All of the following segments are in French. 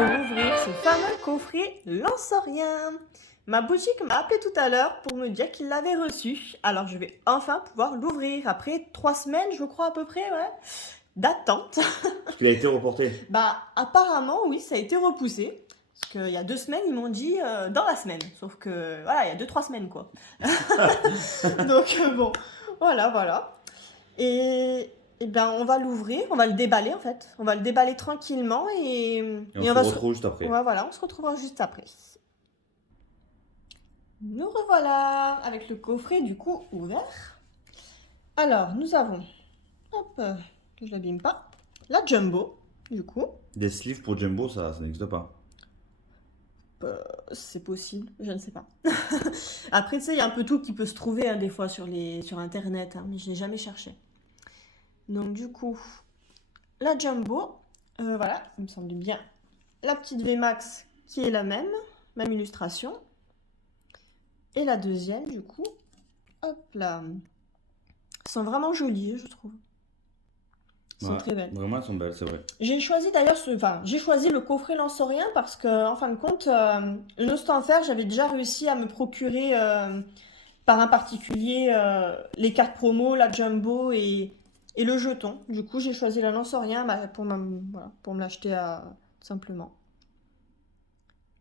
pour ouvrir ce fameux coffret Lansorien. Ma boutique m'a appelé tout à l'heure pour me dire qu'il l'avait reçu. Alors je vais enfin pouvoir l'ouvrir après 3 semaines, je crois à peu près, ouais, d'attente. Parce qu'il a été reporté. Bah apparemment oui, ça a été repoussé. Parce qu'il y a 2 semaines, ils m'ont dit dans la semaine. Sauf que voilà, il y a 2-3 semaines quoi. Donc bon, voilà. Et ben on va l'ouvrir, on va le déballer en fait. On va le déballer tranquillement et On va se retrouve juste après. Ouais, voilà, on se retrouvera juste après. Nous revoilà avec le coffret du coup ouvert. Alors nous avons, hop, que je l'abîme pas, la Jumbo du coup. Des sleeves pour Jumbo, ça n'existe pas. C'est possible, je ne sais pas. Après, tu sais, il y a un peu tout qui peut se trouver hein, des fois sur Internet, hein, mais je n'ai jamais cherché. Donc, du coup, la Jumbo, voilà, il me semble bien. La petite VMAX qui est la même illustration. Et la deuxième, du coup, hop là. Elles sont vraiment jolies, je trouve. Elles sont très belles. Vraiment, elles sont belles, c'est vrai. J'ai choisi d'ailleurs j'ai choisi le coffret Lansorien parce que, en fin de compte, le Nostanfer, j'avais déjà réussi à me procurer par un particulier les cartes promo, la Jumbo et le jeton. Du coup, j'ai choisi la Lansorien pour me l'acheter simplement.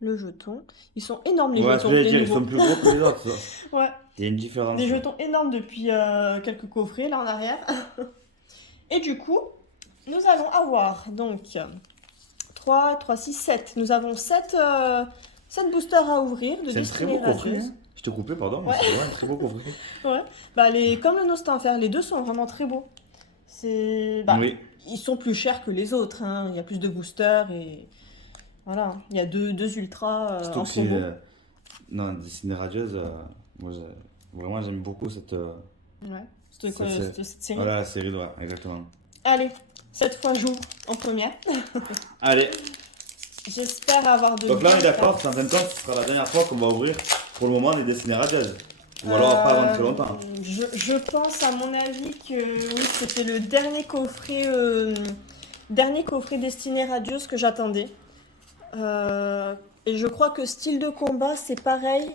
Le jeton. Ils sont énormes les jetons. Ils sont plus gros que les autres. Ça. Ouais. Il y a une différence. Des jetons énormes depuis quelques coffrets là en arrière. Et du coup, nous allons avoir donc 3, 6, 7. Nous avons 7 boosters à ouvrir de C'est un très beau Destinée coffret. Radieuse. Hein. Je te coupais, pardon, mais Ouais. c'est vraiment un très beau coffret. Ouais. Bah, comme le Nostanfer, les deux sont vraiment très beaux. Oui. Ils sont plus chers que les autres. Hein. Il y a plus de boosters et voilà. Il y a deux ultras en combo. Non, Destinée Radieuse, moi, vraiment, j'aime beaucoup cette. Ouais. Cette série. Voilà, la série, ouais, exactement. Allez, cette fois j'ouvre en première. Allez. J'espère avoir de. Donc là, on est d'accord, en fin de compte, ce sera la dernière fois qu'on va ouvrir pour le moment les Destinées Radieuses. Ou alors pas avant très longtemps. Je pense à mon avis que oui, c'était le dernier coffret Destinée Radieuse que j'attendais. Et je crois que style de combat, c'est pareil.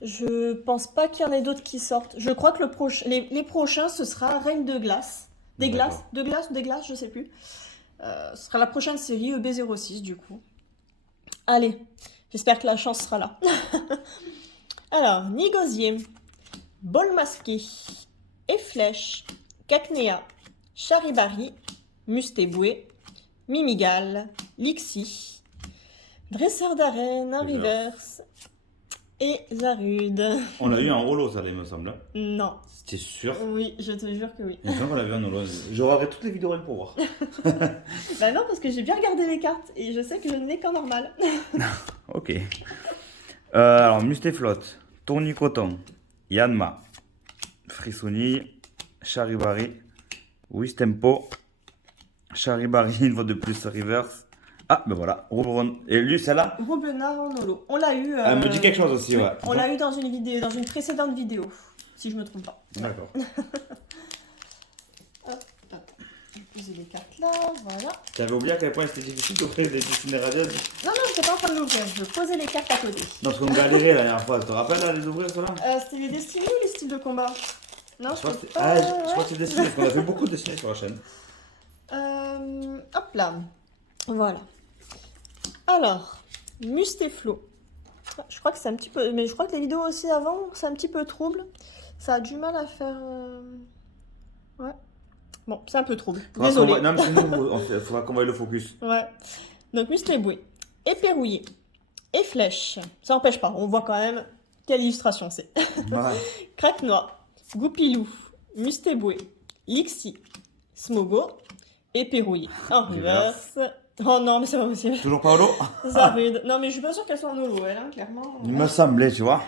Je pense pas qu'il y en ait d'autres qui sortent. Je crois que les prochains, ce sera Règne de glace. Des glaces, je sais plus. Ce sera la prochaine série EB06 du coup. Allez, j'espère que la chance sera là. Alors, Nigosier, Bol masqué, Efflèche, Cacnea, Charibari, Mustéboué, Mimigal, Lixi, Dresseur d'arène en reverse et Zarude. On l'a eu en holo, ça, il me semble. Non. C'était sûr. Oui, je te jure que oui. Il me semble qu'on l'a vu en holo. Je regarderai toutes les vidéos pour voir. Bah non, parce que j'ai bien regardé les cartes et je sais que je n'ai qu'en normal. Ok. Alors, Mustéflotte, Tournicoton, Yanma, Frissoni, Charibari, Wistempo, Charibari, une fois de plus, Reverse. Ah, ben voilà, Robron. Et lui, celle-là Roblenard en holo. On l'a eu. Elle me dit quelque chose aussi, ouais. On l'a eu dans une vidéo, dans une précédente vidéo, si je me trompe pas. D'accord. Hop, attends. Je vais poser les cartes là, voilà. T'avais oublié à quel point c'était difficile d'ouvrir des Destinées Radieuses? Non, je n'étais pas en train de l'ouvrir, je posais les cartes à côté. Non, parce qu'on galérait la dernière fois. Tu te rappelles là, les ouvrir, ceux-là? C'était les destinées ou les styles de combat? Non, Je crois que sais c'est pas. je crois que c'est Destinées, parce qu'on a fait beaucoup de Destinées sur la chaîne. Hop là. Voilà. Alors, Mustéflo. Je crois que c'est un petit peu. Mais je crois que les vidéos aussi avant, c'est un petit peu trouble. Ça a du mal à faire. Ouais. Bon, c'est un peu trouble. Désolé. Non, mais c'est nous, il faudra qu'on voie le focus. Ouais. Donc, Mustéboué, Éperouillé, et Flèche. Ça n'empêche pas, on voit quand même quelle illustration c'est. Ouais. Craque-Noix, Goupilou, Mustéboué, Lixi, Smogo, Éperouillé. En reverse. Oh non, mais c'est pas possible. Toujours pas holo? Zarude. Non, mais je suis pas sûre qu'elle soit en holo, elle, hein, clairement. Il me semblait, tu vois.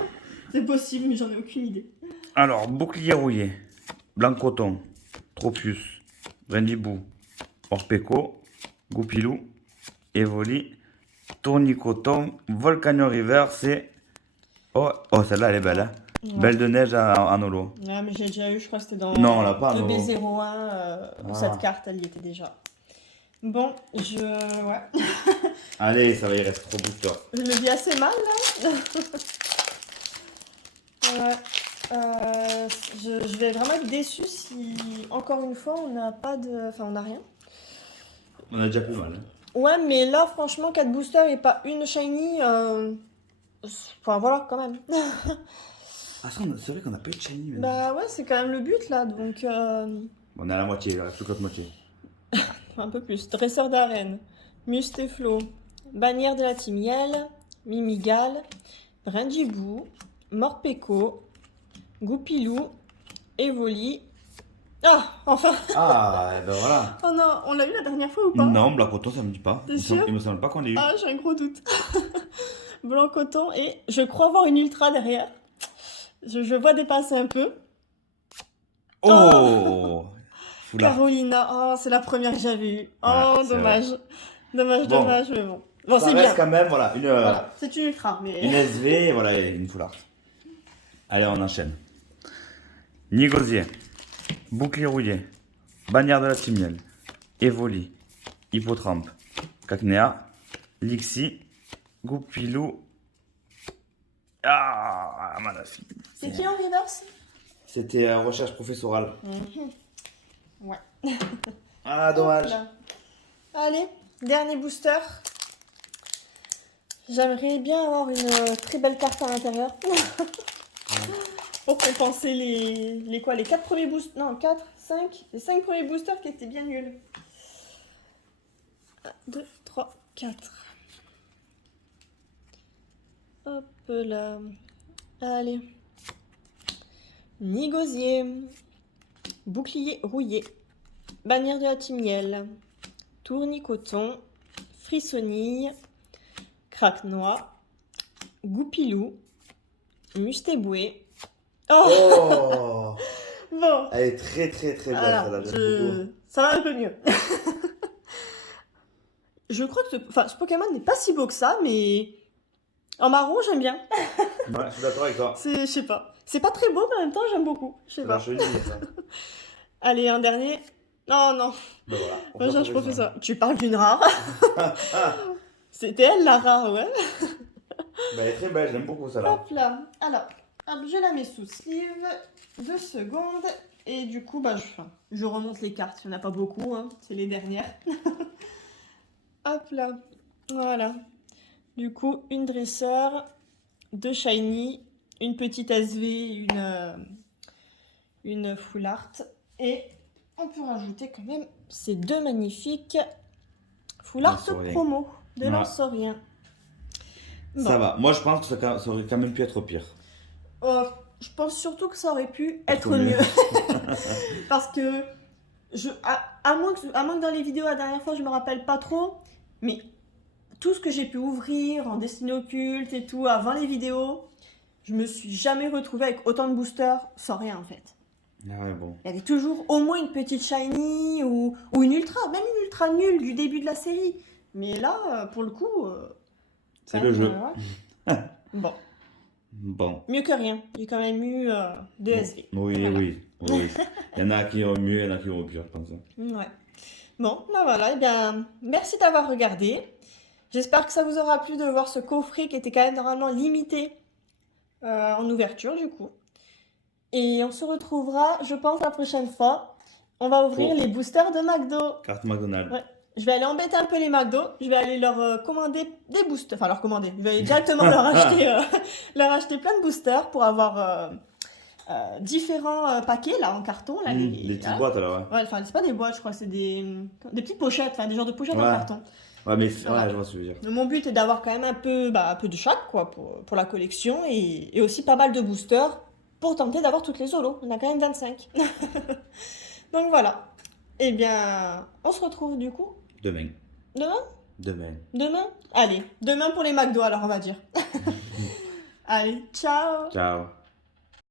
C'est possible, mais j'en ai aucune idée. Alors, Bouclier rouillé, Blanc-Coton, Tropius, Rendibou, Orpeco, Goupilou, Evoli, Tournicoton, Volcano River, c'est. Oh, celle-là, elle est belle, hein. Ouais. Belle de neige en holo. Ouais, mais j'ai déjà eu, je crois que c'était dans Non, on l'a pas en holo. EB01, où cette carte, elle y était déjà. Bon, ouais. Allez, ça va, il reste 3 boosters. Je le vis assez mal, là. Ouais. Je vais vraiment être déçue si, encore une fois, on n'a pas de... Enfin, on n'a rien. On a déjà pas mal. Hein. Ouais, mais là, franchement, 4 boosters et pas une shiny... Enfin, voilà, quand même. Ah, c'est vrai qu'on a pas eu de shiny maintenant. Bah ouais, c'est quand même le but, là, donc... On est à la moitié, il reste plus que l'autre moitié. Un peu plus. Dresseur d'arène, Mustéflo, bannière de la team Yell, Mimigal, Brindjibou, Morpeko, Goupilou, Evoli. Ah, enfin. Ah, et ben voilà. Oh non, on l'a eu la dernière fois ou pas? Non, Blanc Coton, ça me dit pas. T'es sûr? Il me semble pas qu'on l'ait eu. Ah, j'ai un gros doute. Blanc coton et je crois voir une ultra derrière. Je vois dépasser un peu. Oh, Foulard. Carolina, oh, c'est la première que j'avais eue. Oh, Ouais, c'est dommage. Dommage, Bon. dommage, mais bon. Bon, Ça c'est reste bien. quand même, voilà, une Voilà, c'est une ultra, mais... SV et voilà, une Foulard. Allez, on enchaîne. Nigosier, Bouclier rouillé, Bannière de la Timiel, Evoli, Hippotrampe, Cacnea, Lixi, Goupilou. Ah, Manafi. C'est qui en reverse? C'était recherche professorale. Ouais. Ah, dommage. Hop là. Allez, dernier booster. J'aimerais bien avoir une très belle carte à l'intérieur. Pour compenser les 4 premiers boosters. Non, 4, 5. Les 5 premiers boosters qui étaient bien nuls. 1, 2, 3, 4. Hop là. Allez. Nigosier. Bouclier rouillé. Bannière de la Timiel. Tournicoton. Frissonille. Craque-noix. Goupilou. Mustéboué. Oh, Oh, bon. elle est très très très belle, Alors, celle-là, j'aime beaucoup. ça va un peu mieux. Je crois que ce Pokémon n'est pas si beau que ça, mais en marron, j'aime bien. Ouais, je suis d'accord avec toi. Je sais pas. C'est pas très beau, mais en même temps, j'aime beaucoup. Je sais C'est la pas. chenille, ça. Allez, un dernier. Non, non. Ben voilà. Moi, je fais ça. Tu parles d'une rare. C'était elle, la rare, ouais. Ben, elle est très belle, j'aime beaucoup celle-là. Hop là. Alors, hop, je la mets sous sleeve. 2 secondes. Et du coup, bah, je remonte les cartes. Il n'y en a pas beaucoup, hein. C'est les dernières. Hop là. Voilà. Du coup, une dresseur, 2 shiny, une petite SV, une full art. Et on peut rajouter quand même ces 2 magnifiques full art Lansorien. promo de Ouais. Lansorien. Bon. Ça va. Moi, je pense que ça aurait quand même pu être pire. Je pense surtout que ça aurait pu être mieux. mieux. Parce que, à moins que dans les vidéos la dernière fois, je me rappelle pas trop, mais tout ce que j'ai pu ouvrir en destinée occulte et tout avant les vidéos, je me suis jamais retrouvée avec autant de boosters sans rien en fait. Ah ouais, bon. Il y avait toujours au moins une petite shiny ou une ultra, même une ultra nulle du début de la série. Mais là, pour le coup... C'est le jeu. Ouais. Bon, Bon. mieux que rien. J'ai quand même eu 2 SV. Oui, Voilà. oui, oui. Il y en a qui ont mieux, il y en a qui ont pire, je pense. Ouais. Bon, bah voilà, eh bien, merci d'avoir regardé. J'espère que ça vous aura plu de voir ce coffret qui était quand même normalement limité en ouverture du coup. Et on se retrouvera, je pense, la prochaine fois. On va ouvrir les boosters de McDo. Carte McDonald's. Ouais. Je vais aller embêter un peu les McDo. Je vais aller leur commander des boosters. Enfin, leur commander. Je vais aller directement leur acheter plein de boosters pour avoir différents paquets là en carton. Là, Les petites boîtes là, ouais. Ouais, enfin, c'est pas des boîtes, je crois, c'est des petites pochettes, enfin des genres de pochettes en Ouais. carton. Ouais, mais Voilà. ouais, je vois ce que tu veux dire. Mon but est d'avoir quand même un peu de chaque quoi, pour la collection et aussi pas mal de boosters pour tenter d'avoir toutes les solos. On a quand même 25. Donc voilà. Eh bien, on se retrouve du coup Demain. demain? Demain. Demain? Allez, demain pour les McDo alors on va dire. Allez, ciao! Ciao.